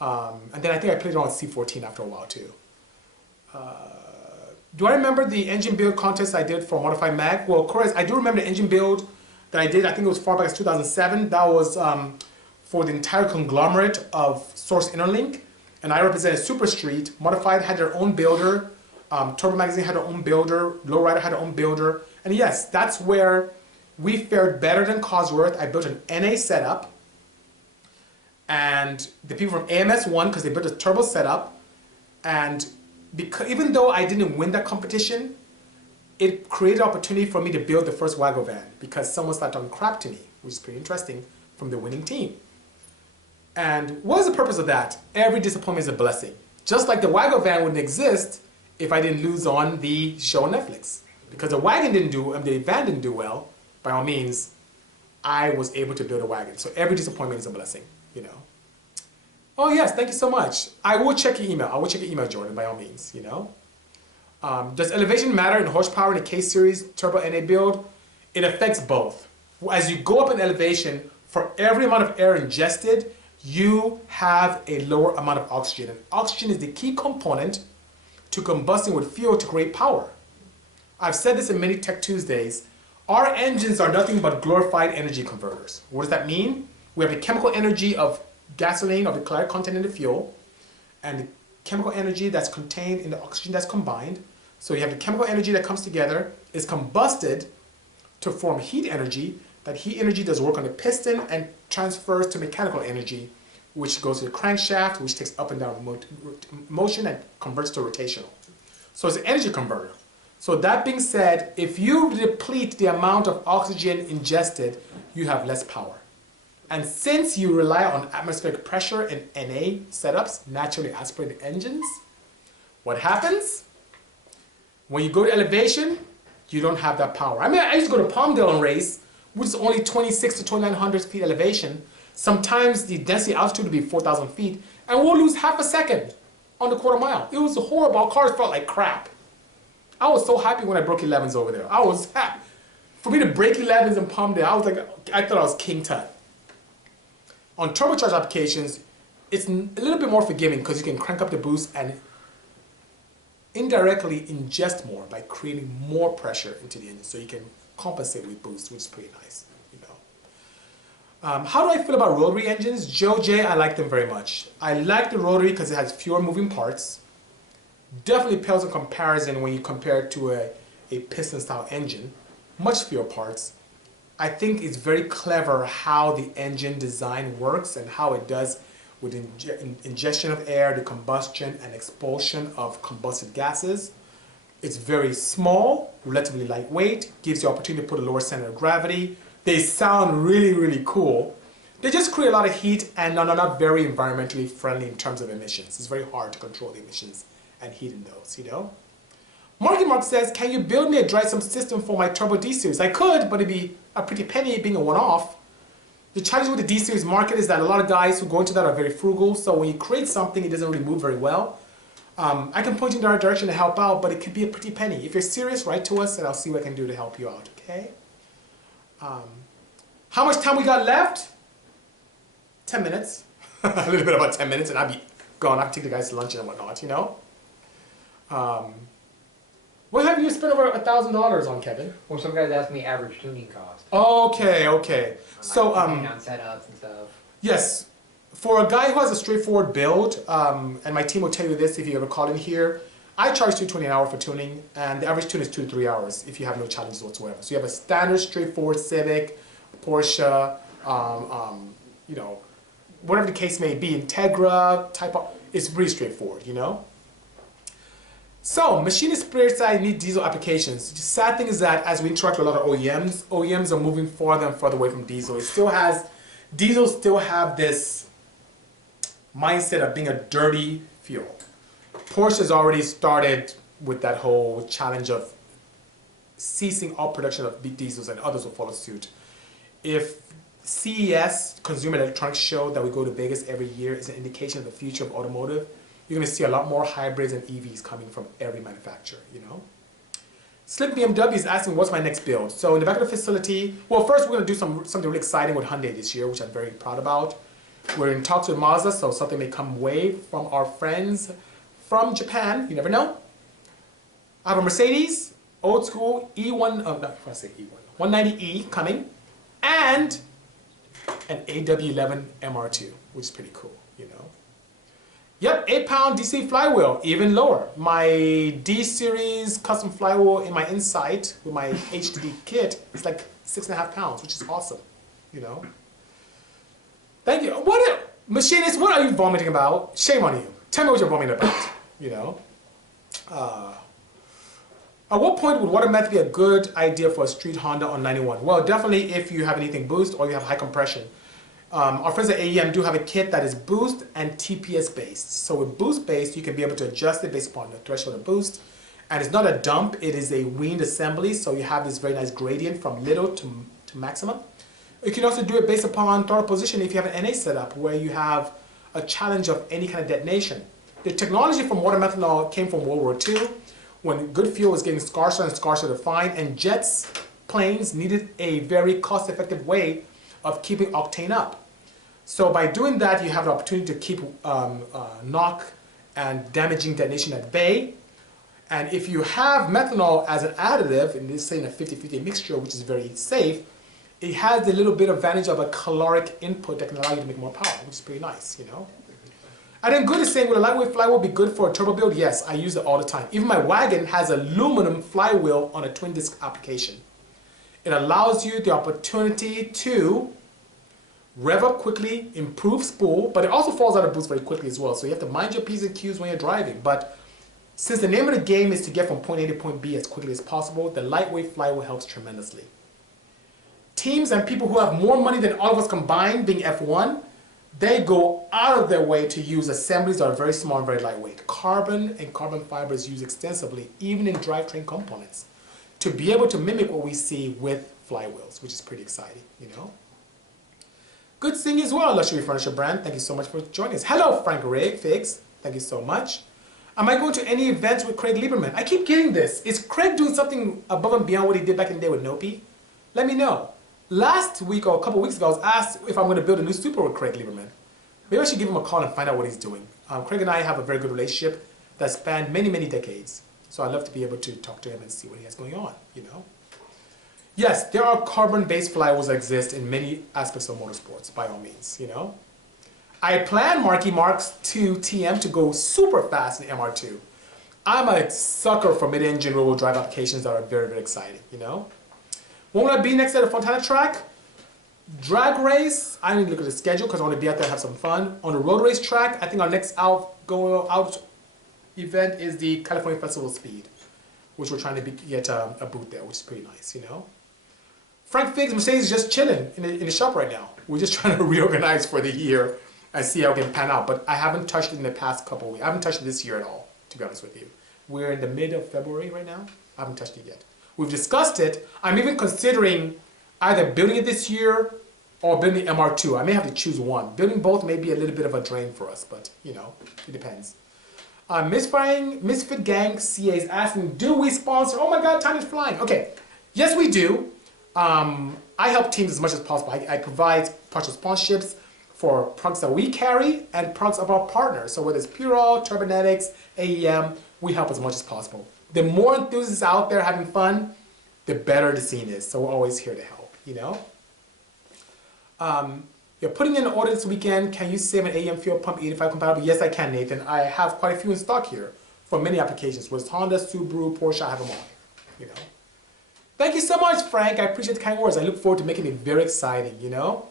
And then I think I played it on C14 after a while too. Do I remember the engine build contest I did for Modified Mag? Well, of course, I do remember the engine build that I did. I think it was far back as 2007. That was for the entire conglomerate of Source Interlink. And I represented Super Street. Modified had their own builder. Turbo Magazine had their own builder. Lowrider had their own builder. And yes, that's where we fared better than Cosworth. I built an NA setup. And the people from AMS won because they built a turbo setup. And even though I didn't win that competition, it created opportunity for me to build the first Wago van because someone started talking crap to me, which is pretty interesting, from the winning team. And what is the purpose of that? Every disappointment is a blessing. Just like the Wago van wouldn't exist if I didn't lose on the show on Netflix. Because the wagon didn't do, the van didn't do well, by all means, I was able to build a wagon. So every disappointment is a blessing, you know. Oh yes, thank you so much. I will check your email. I will check your email, Jordan, by all means, you know. Does elevation matter in horsepower in a K-Series Turbo NA build? It affects both. As you go up in elevation, for every amount of air ingested, you have a lower amount of oxygen. And oxygen is the key component to combusting with fuel to create power. I've said this in many Tech Tuesdays. Our engines are nothing but glorified energy converters. What does that mean? We have the chemical energy of gasoline, of the caloric content in the fuel, and the chemical energy that's contained in the oxygen that's combined. So you have the chemical energy that comes together, is combusted to form heat energy. That heat energy does work on the piston and transfers to mechanical energy, which goes to the crankshaft, which takes up and down motion and converts to rotational. So it's an energy converter. So that being said, if you deplete the amount of oxygen ingested, you have less power. And since you rely on atmospheric pressure in NA setups, naturally aspirated engines, what happens? When you go to elevation, you don't have that power. I mean, I used to go to Palmdale and race, which is only 26 to 2,900 feet elevation. Sometimes the density altitude would be 4,000 feet, and we'll lose half a second on the quarter mile. It was horrible. Cars felt like crap. I was so happy when I broke 11s over there. I was happy. For me to break 11s in Palmdale, I was like, I thought I was King Tut. On turbocharged applications, it's a little bit more forgiving because you can crank up the boost and indirectly ingest more by creating more pressure into the engine, so you can compensate with boost, which is pretty nice, you know. How do I feel about rotary engines? Joe J, I like them very much. I like the rotary because it has fewer moving parts. Definitely pales in comparison when you compare it to a piston-style engine. Much fewer parts. I think it's very clever how the engine design works and how it does with ingestion of air, the combustion and expulsion of combusted gases. It's very small, relatively lightweight, gives you the opportunity to put a lower center of gravity. They sound really, really cool. They just create a lot of heat and are not very environmentally friendly in terms of emissions. It's very hard to control the emissions and heat in those, you know? Mark says, can you build me a dry sump system for my Turbo D-Series? I could, but it'd be a pretty penny being a one-off. The challenge with the D-Series market is that a lot of guys who go into that are very frugal, so when you create something, it doesn't really move very well. I can point you in the right direction to help out, but it could be a pretty penny. If you're serious, write to us and I'll see what I can do to help you out, okay? How much time we got left? 10 minutes. A little bit about 10 minutes and I'll be gone. I can take the guys to lunch and whatnot, you know? What have you spent over $1,000 on, Kevin? Well, some guys ask me average tuning cost. Okay, okay. So, on setups and stuff. yes, for a guy who has a straightforward build, and my team will tell you this if you ever call in here, I charge $220 an hour for tuning, and the average tune is 2 to 3 hours if you have no challenges whatsoever. So you have a standard, straightforward Civic, Porsche, you know, whatever the case may be, Integra, Type of, It's pretty straightforward, you know? So, machinist spare side need diesel applications. The sad thing is that as we interact with a lot of OEMs are moving farther and farther away from diesel. Diesel still have this mindset of being a dirty fuel. Porsche has already started with that whole challenge of ceasing all production of diesels, and others will follow suit. If CES, Consumer Electronics Show, that we go to Vegas every year, is an indication of the future of automotive, you're going to see a lot more hybrids and EVs coming from every manufacturer, you know. Slick BMW is asking, what's my next build? So in the back of the facility, well, first we're going to do something really exciting with Hyundai this year, which I'm very proud about. We're in talks with Mazda, so something may come away from our friends from Japan. You never know. I have a Mercedes, old school E1, not if I say E1, 190E coming, and an AW11 MR2, which is pretty cool, you know. Yep, 8-pound DC flywheel, even lower. My D-Series custom flywheel in my Insight with my HDD kit is like 6.5 pounds, which is awesome, you know. Thank you. Machinist, what are you vomiting about? Shame on you. Tell me what you're vomiting about, you know. At what point would water method be a good idea for a street Honda on 91? Well, definitely if you have anything boost or you have high compression. Our friends at AEM do have a kit that is boost and TPS based. So with boost based, you can be able to adjust it based upon the threshold of boost. And it's not a dump, it is a weaned assembly. So you have this very nice gradient from little to maximum. You can also do it based upon throttle position if you have an NA setup where you have a challenge of any kind of detonation. The technology from water methanol came from World War II when good fuel was getting scarcer and scarcer to find, and jets, planes needed a very cost-effective way of keeping octane up. So by doing that, you have the opportunity to keep knock and damaging detonation at bay. And if you have methanol as an additive, in this say in a 50-50 mixture, which is very safe, it has a little bit of advantage of a caloric input that can allow you to make more power, which is pretty nice, you know. And then Good is saying, will a lightweight flywheel be good for a turbo build? Yes, I use it all the time. Even my wagon has aluminum flywheel on a twin disc application. It allows you the opportunity to rev up quickly, improve spool, but it also falls out of boost very quickly as well. So you have to mind your P's and Q's when you're driving. But since the name of the game is to get from point A to point B as quickly as possible, the lightweight flywheel helps tremendously. Teams and people who have more money than all of us combined, being F1, they go out of their way to use assemblies that are very small and very lightweight. Carbon and carbon fiber is used extensively, even in drivetrain components, to be able to mimic what we see with flywheels, which is pretty exciting, you know. Good seeing as well, Luxury Furniture Brand. Thank you so much for joining us. Hello, Frank Figs. Thank you so much. Am I going to any events with Craig Lieberman? I keep getting this. Is Craig doing something above and beyond what he did back in the day with Nopi? Let me know. Last week or a couple weeks ago, I was asked if I'm going to build a new Supra with Craig Lieberman. Maybe I should give him a call and find out what he's doing. Craig and I have a very good relationship that spanned many, many decades. So I'd love to be able to talk to him and see what he has going on, you know. Yes, there are carbon-based flywheels that exist in many aspects of motorsports, by all means, you know. I plan Marky Mark's 2 TM to go super fast in MR2. I'm a sucker for mid-engine rear-wheel drive applications that are very, very exciting, you know. When will I be next at the Fontana track? Drag race, I need to look at the schedule because I want to be out there and have some fun. On the road race track, I think our next going out event is the California Festival of Speed, which we're trying to get a booth there, which is pretty nice, you know. Frank Figs, Mercedes is just chilling in the shop right now. We're just trying to reorganize for the year and see how it can pan out. But I haven't touched it in the past couple of weeks. I haven't touched it this year at all, to be honest with you. We're in the mid of February right now. I haven't touched it yet. We've discussed it. I'm even considering either building it this year or building MR2. I may have to choose one. Building both may be a little bit of a drain for us, but you know, it depends. Misfit Gang CA is asking, do we sponsor? Oh my God, time is flying. Okay, yes we do. I help teams as much as possible. I provide partial sponsorships for products that we carry and products of our partners. So whether it's Purell, Turbonetics, AEM, we help as much as possible. The more enthusiasts out there having fun, the better the scene is. So we're always here to help, you know. You're putting in an order this weekend. Can you save an AEM fuel pump 85 compatible? Yes, I can, Nathan. I have quite a few in stock here for many applications. Whether it's Honda, Subaru, Porsche, I have them all, you know. Thank you so much, Frank. I appreciate the kind words. I look forward to making it very exciting, you know.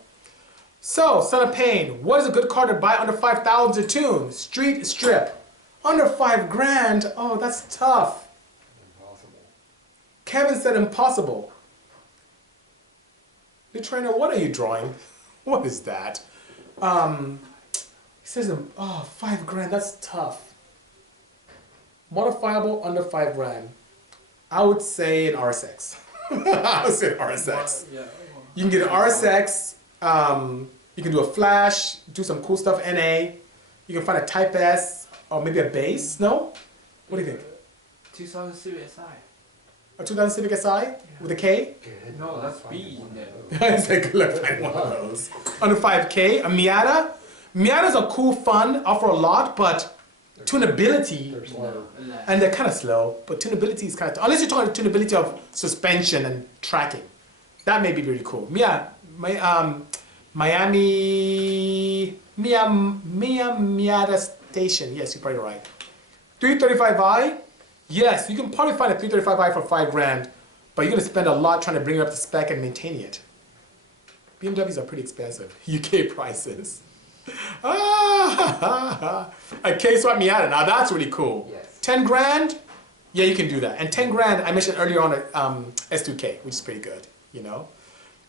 So, Son of Pain, what is a good car to buy under 5,000 to tune? Street strip. Under 5 grand? Oh, that's tough. Impossible. Kevin said impossible. The trainer, what are you drawing? What is that? He says, oh, 5 grand, that's tough. Modifiable under 5 grand. I would say an RSX. I would say an RSX. Yeah. You can get an RSX, you can do a flash, do some cool stuff, NA. You can find a Type S, or maybe a base, no? What do you think? 2000 Civic Si. A 2000 Civic Si with a K? Good. No, that's B in there. It's like, look, find one of those. Under 5K, a Miata. Miatas are cool, fun, offer a lot, but tunability, They're slow. and they're kind of slow, but tunability is kind of, unless you're talking tunability of suspension and tracking. That may be really cool. Miata Station. Yes, you're probably right. 335i. Yes, you can probably find a 335i for 5 grand, but you're going to spend a lot trying to bring it up to spec and maintaining it. BMWs are pretty expensive. UK prices. A K-Swap Miata. Now that's really cool. Yes. 10 grand. Yeah, you can do that. And 10 grand, I mentioned earlier on S2K, which is pretty good, you know.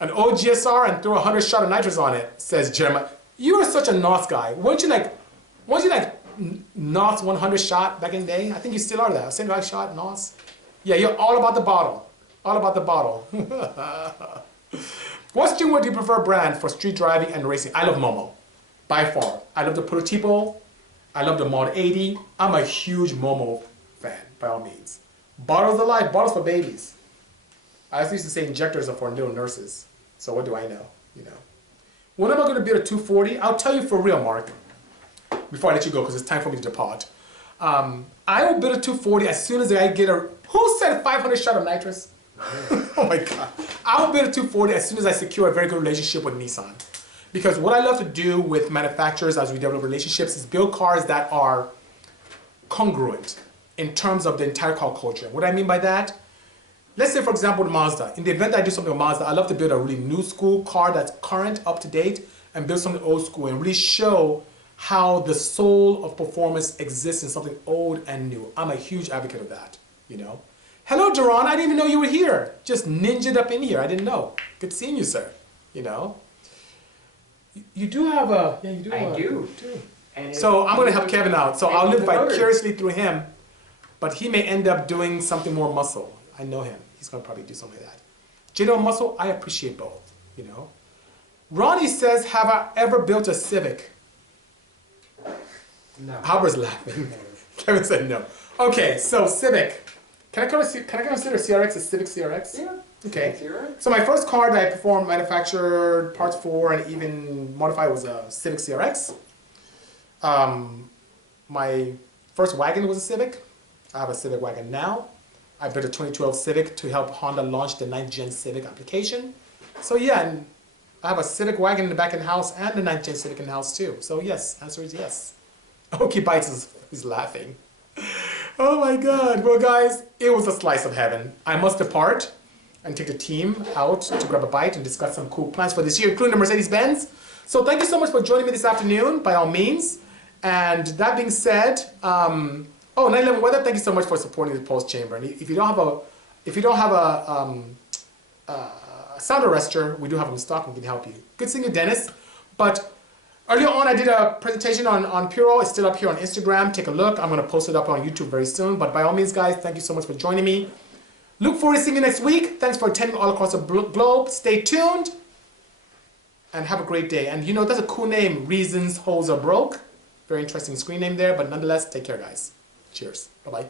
An old GSR and throw 100 shot of nitrous on it, says Jeremiah. You are such a NOS guy. Weren't you like NOS 100 shot back in the day? I think you still are that. 75 shot NOS. Yeah, you're all about the bottle. All about the bottle. What steering wheel do you prefer brand for street driving and racing? I love Momo, by far. I love the Prototipo. I love the Mod 80. I'm a huge Momo fan, by all means. Bottles of life, bottles for babies. I used to say injectors are for little nurses. So what do I know, you know? When am I going to build a 240? I'll tell you for real, Mark, before I let you go, because it's time for me to depart. I will build a 240 as soon as I get a... Who said 500 shot of nitrous? Oh my God. I will build a 240 as soon as I secure a very good relationship with Nissan. Because what I love to do with manufacturers as we develop relationships is build cars that are congruent in terms of the entire car culture. What I mean by that? Let's say, for example, with Mazda. In the event I do something with Mazda, I love to build a really new school car that's current, up to date, and build something old school and really show how the soul of performance exists in something old and new. I'm a huge advocate of that, you know. Hello, Duran. I didn't even know you were here. Just ninja'd up in here. I didn't know. Good seeing you, sir. You know. You do have a... Yeah, you do. I do. And So I'm going to help Kevin out. So I'll live the motors. vicariously through him, but he may end up doing something more muscle. I know him. He's going to probably do something like that. General muscle, I appreciate both, you know. Ronnie says, have I ever built a Civic? No. Albert's laughing. Kevin said no. Okay, so Civic. Can I consider CRX a Civic CRX? Yeah. Okay. Zero. So my first car that I performed, manufactured parts for, and even modified was a Civic CRX. My first wagon was a Civic. I have a Civic wagon now. I built a 2012 Civic to help Honda launch the 9th Gen Civic application. So yeah, and I have a Civic wagon in the back of the house and the 9th Gen Civic in the house too. So yes, answer is yes. Okie Bites is laughing. Oh my God. Well guys, it was a slice of heaven. I must depart and take the team out to grab a bite and discuss some cool plans for this year, including the Mercedes-Benz. So thank you so much for joining me this afternoon, by all means. And that being said, 911 Weather, thank you so much for supporting the Pulse Chamber. And if you don't have a sound arrestor, we do have them in stock and we can help you. Good seeing you, Dennis. But earlier on, I did a presentation on Puro. It's still up here on Instagram. Take a look. I'm going to post it up on YouTube very soon. But by all means, guys, thank you so much for joining me. Look forward to seeing you next week. Thanks for attending all across the globe. Stay tuned and have a great day. And you know, that's a cool name, Reasons Holes Are Broke. Very interesting screen name there. But nonetheless, take care, guys. Cheers. Bye-bye.